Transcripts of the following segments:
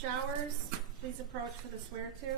Showers, please approach for the swear-to.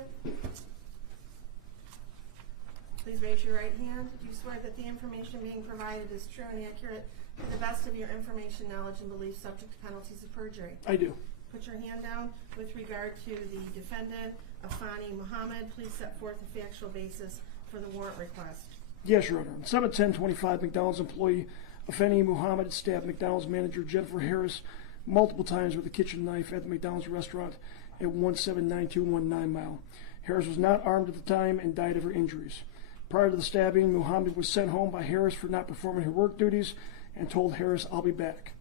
Please raise your right hand. Do you swear that the information being provided is true and accurate to the best of your information, knowledge, and belief, subject to penalties of perjury? I do. Put your hand down. With regard to the defendant, Afani Muhammad, please set forth a factual basis for the warrant request. Yes, Your Honor. On 7/10/25, McDonald's employee Afeni Muhammad stabbed McDonald's manager Jennifer Harris multiple times with a kitchen knife at the McDonald's restaurant at 179219 Mile. Harris was not armed at the time and died of her injuries. Prior to the stabbing, Muhammad was sent home by Harris for not performing her work duties and told Harris, "I'll be back."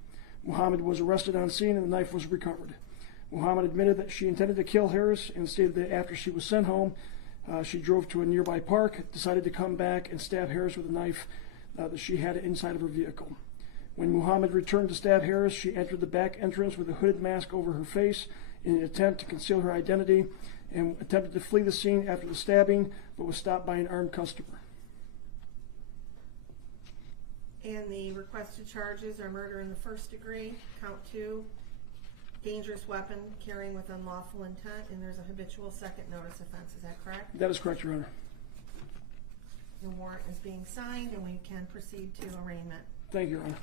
Muhammad was arrested on scene and the knife was recovered. Muhammad admitted that she intended to kill Harris and stated that after she was sent home, she drove to a nearby park, decided to come back and stab Harris with a knife that she had inside of her vehicle. When Muhammad returned to stab Harris, she entered the back entrance with a hooded mask over her face in an attempt to conceal her identity and attempted to flee the scene after the stabbing, but was stopped by an armed customer. And the requested charges are murder in the first degree, count 2, dangerous weapon carrying with unlawful intent, and there's a habitual second notice offense. Is that correct? That is correct, Your Honor. The warrant is being signed and we can proceed to arraignment. Thank you, Your Honor.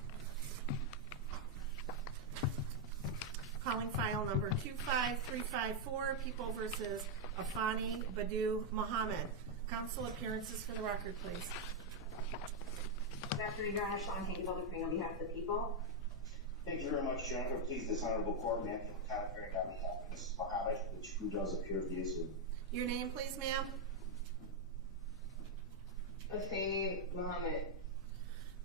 Calling file number 25354, People versus Afani Badu Muhammad. Counsel appearances for the record, please. Good afternoon, Your Honor. Sean Haney, public on behalf of the people. Thank you very much, Your Honor. Please, this honorable court, ma'am, on behalf of Mrs. Muhammad, who does appear to be assumed. Your name, please, ma'am. Afeni Muhammad.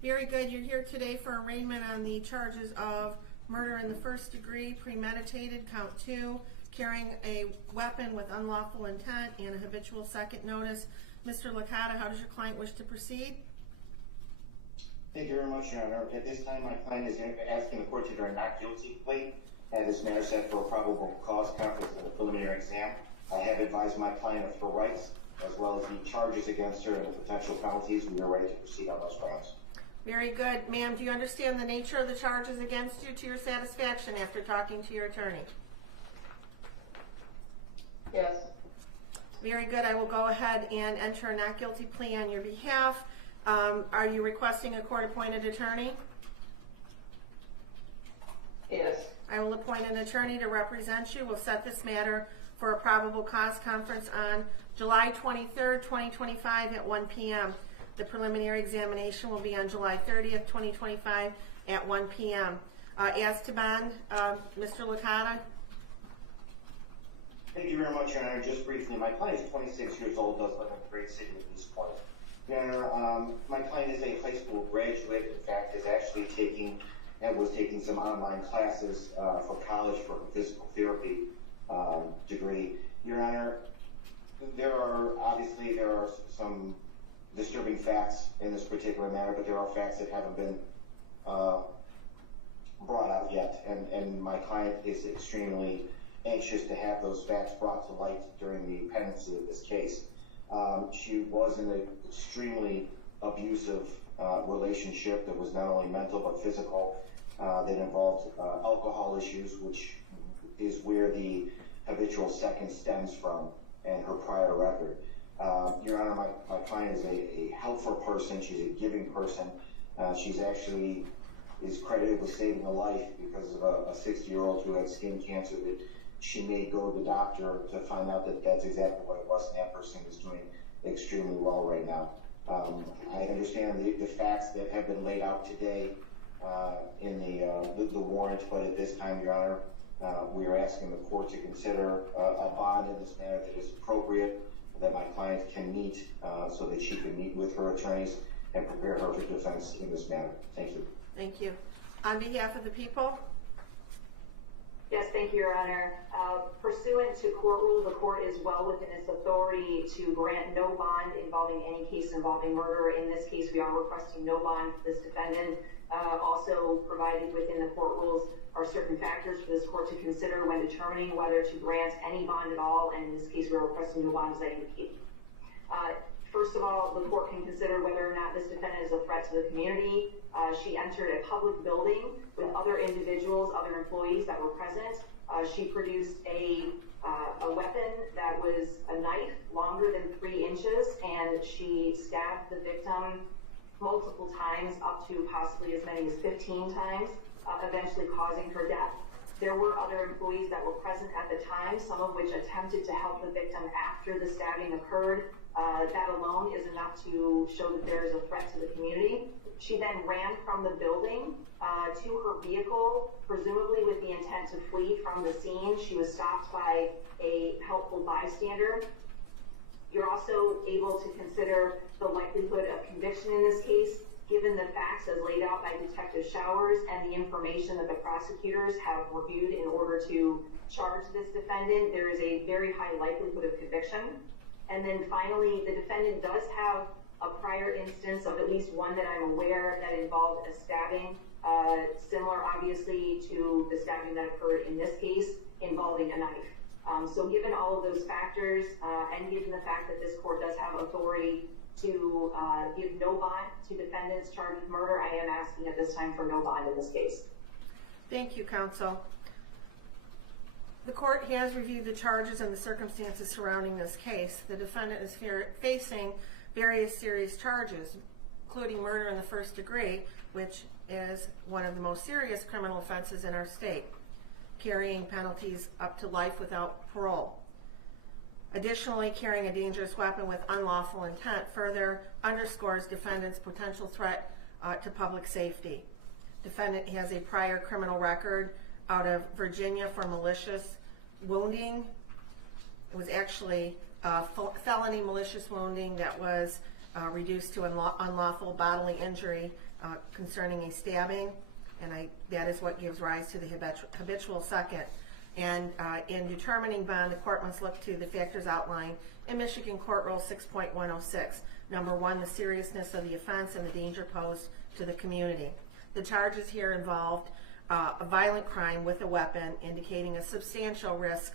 Very good. You're here today for arraignment on the charges of murder in the first degree, premeditated, count 2, carrying a weapon with unlawful intent, and a habitual second notice. Mr. Licata, how does your client wish to proceed? Thank you very much, Your Honor. At this time, my client is asking the court to enter a not guilty plea. This matter set for a probable cause conference and a preliminary exam. I have advised my client of her rights, as well as the charges against her and the potential penalties. We are ready to proceed on those grounds. Very good. Ma'am, do you understand the nature of the charges against you to your satisfaction after talking to your attorney? Yes. Very good. I will go ahead and enter a not guilty plea on your behalf. Are you requesting a court-appointed attorney? Yes. I will appoint an attorney to represent you. We'll set this matter for a probable cause conference on July 23rd, 2025 at 1 p.m. The preliminary examination will be on July 30th, 2025 at 1 p.m. As to bond, Mr. Licata. Thank you very much, Your Honor. Just briefly, my client is 26 years old, does live in the great city of Eastpointe. Your Honor, my client is a high school graduate. In fact, is actually was taking some online classes for college for a physical therapy degree. Your Honor, there are some disturbing facts in this particular matter, but there are facts that haven't been brought out yet, and my client is extremely anxious to have those facts brought to light during the pendency of this case. She was in an extremely abusive relationship that was not only mental but physical, that involved alcohol issues, which is where the habitual second stems from, and her prior record. Your Honor, my client is a helpful person. She's a giving person. She's actually is credited with saving a life because of a 60-year-old who had skin cancer that she may go to the doctor to find out that that's exactly what it was, and that person is doing extremely well right now. I understand the facts that have been laid out today in the warrant, but at this time, Your Honor, we are asking the court to consider a bond in this matter that is appropriate, that my client can meet so that she can meet with her attorneys and prepare her for defense in this matter. Thank you. Thank you. On behalf of the people? Yes, thank you, Your Honor. Pursuant to court rule, the court is well within its authority to grant no bond involving any case involving murder. In this case, we are requesting no bond for this defendant. Also provided within the court rules are certain factors for this court to consider when determining whether to grant any bond at all, and in this case, we are requesting no bond as I indicated. First of all, the court can consider whether or not this defendant is a threat to the community. She entered a public building with other individuals, other employees that were present. She produced a weapon that was a knife longer than 3 inches, and she stabbed the victim multiple times, up to possibly as many as 15 times, eventually causing her death. There were other employees that were present at the time, some of which attempted to help the victim after the stabbing occurred. That alone is enough to show that there is a threat to the community. She then ran from the building to her vehicle, presumably with the intent to flee from the scene. She was stopped by a helpful bystander. You're also able to consider the likelihood of conviction in this case, given the facts as laid out by Detective Showers and the information that the prosecutors have reviewed in order to charge this defendant. There is a very high likelihood of conviction. And then finally, the defendant does have a prior instance of at least one that I'm aware that involved a stabbing, similar obviously to the stabbing that occurred in this case, involving a knife. So given all of those factors, and given the fact that this court does have authority to give no bond to defendants charged with murder, I am asking at this time for no bond in this case. Thank you, counsel. The court has reviewed the charges and the circumstances surrounding this case. The defendant is facing various serious charges, including murder in the first degree, which is one of the most serious criminal offenses in our state, carrying penalties up to life without parole. Additionally, carrying a dangerous weapon with unlawful intent further underscores defendant's potential threat to public safety. Defendant has a prior criminal record out of Virginia for malicious wounding. It was actually felony malicious wounding that was reduced to unlawful bodily injury concerning a stabbing, and that is what gives rise to the habitual second. And in determining bond, the court must look to the factors outlined in Michigan Court Rule 6.106. Number 1, the seriousness of the offense and the danger posed to the community. The charges here involved a violent crime with a weapon, indicating a substantial risk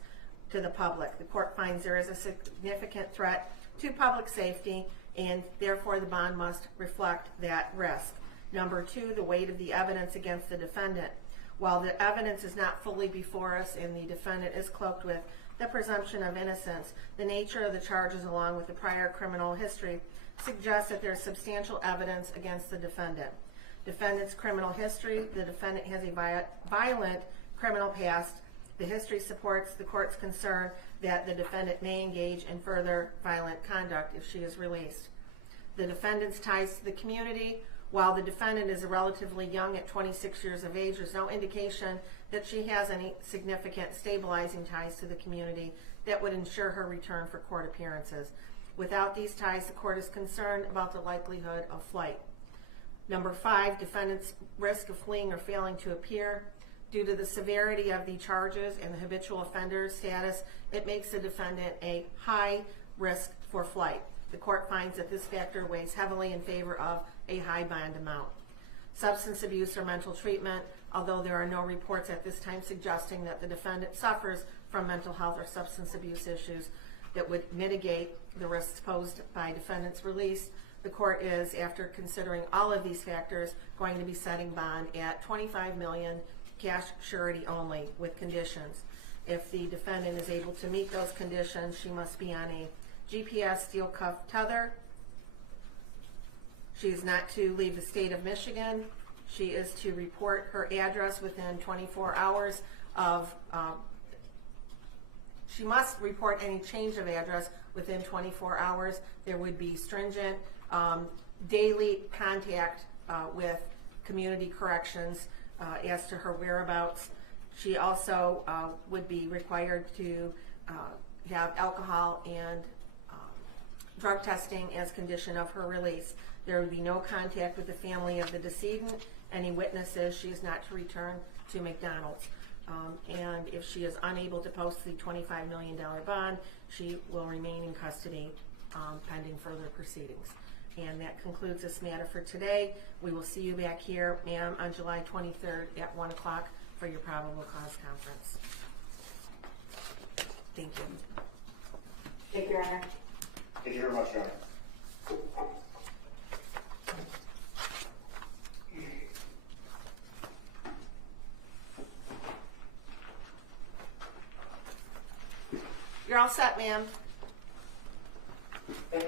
to the public. The court finds there is a significant threat to public safety, and therefore the bond must reflect that risk. Number 2, the weight of the evidence against the defendant. While the evidence is not fully before us and the defendant is cloaked with the presumption of innocence, the nature of the charges along with the prior criminal history suggests that there is substantial evidence against the defendant. Defendant's criminal history: the defendant has a violent criminal past. The history supports the court's concern that the defendant may engage in further violent conduct if she is released. The defendant's ties to the community: while the defendant is relatively young at 26 years of age, there's no indication that she has any significant stabilizing ties to the community that would ensure her return for court appearances. Without these ties, the court is concerned about the likelihood of flight. Number 5, defendant's risk of fleeing or failing to appear. Due to the severity of the charges and the habitual offender status, it makes the defendant a high risk for flight. The court finds that this factor weighs heavily in favor of a high bond amount. Substance abuse or mental treatment: although there are no reports at this time suggesting that the defendant suffers from mental health or substance abuse issues that would mitigate the risks posed by defendant's release, the court is, after considering all of these factors, going to be setting bond at $25 million, cash surety only, with conditions. If the defendant is able to meet those conditions, she must be on a GPS steel cuff tether. She is not to leave the state of Michigan. She is to report her address within 24 hours of, she must report any change of address within 24 hours. There would be stringent daily contact with community corrections as to her whereabouts. She also would be required to have alcohol and drug testing as condition of her release. There would be no contact with the family of the decedent. Any witnesses, she is not to return to McDonald's. And if she is unable to post the $25 million bond, she will remain in custody pending further proceedings. And that concludes this matter for today. We will see you back here, ma'am, on July 23rd at 1 o'clock for your probable cause conference. Thank you. Thank you, Your Honor. Thank you very much, Your Honor. You're all set, ma'am. Okay.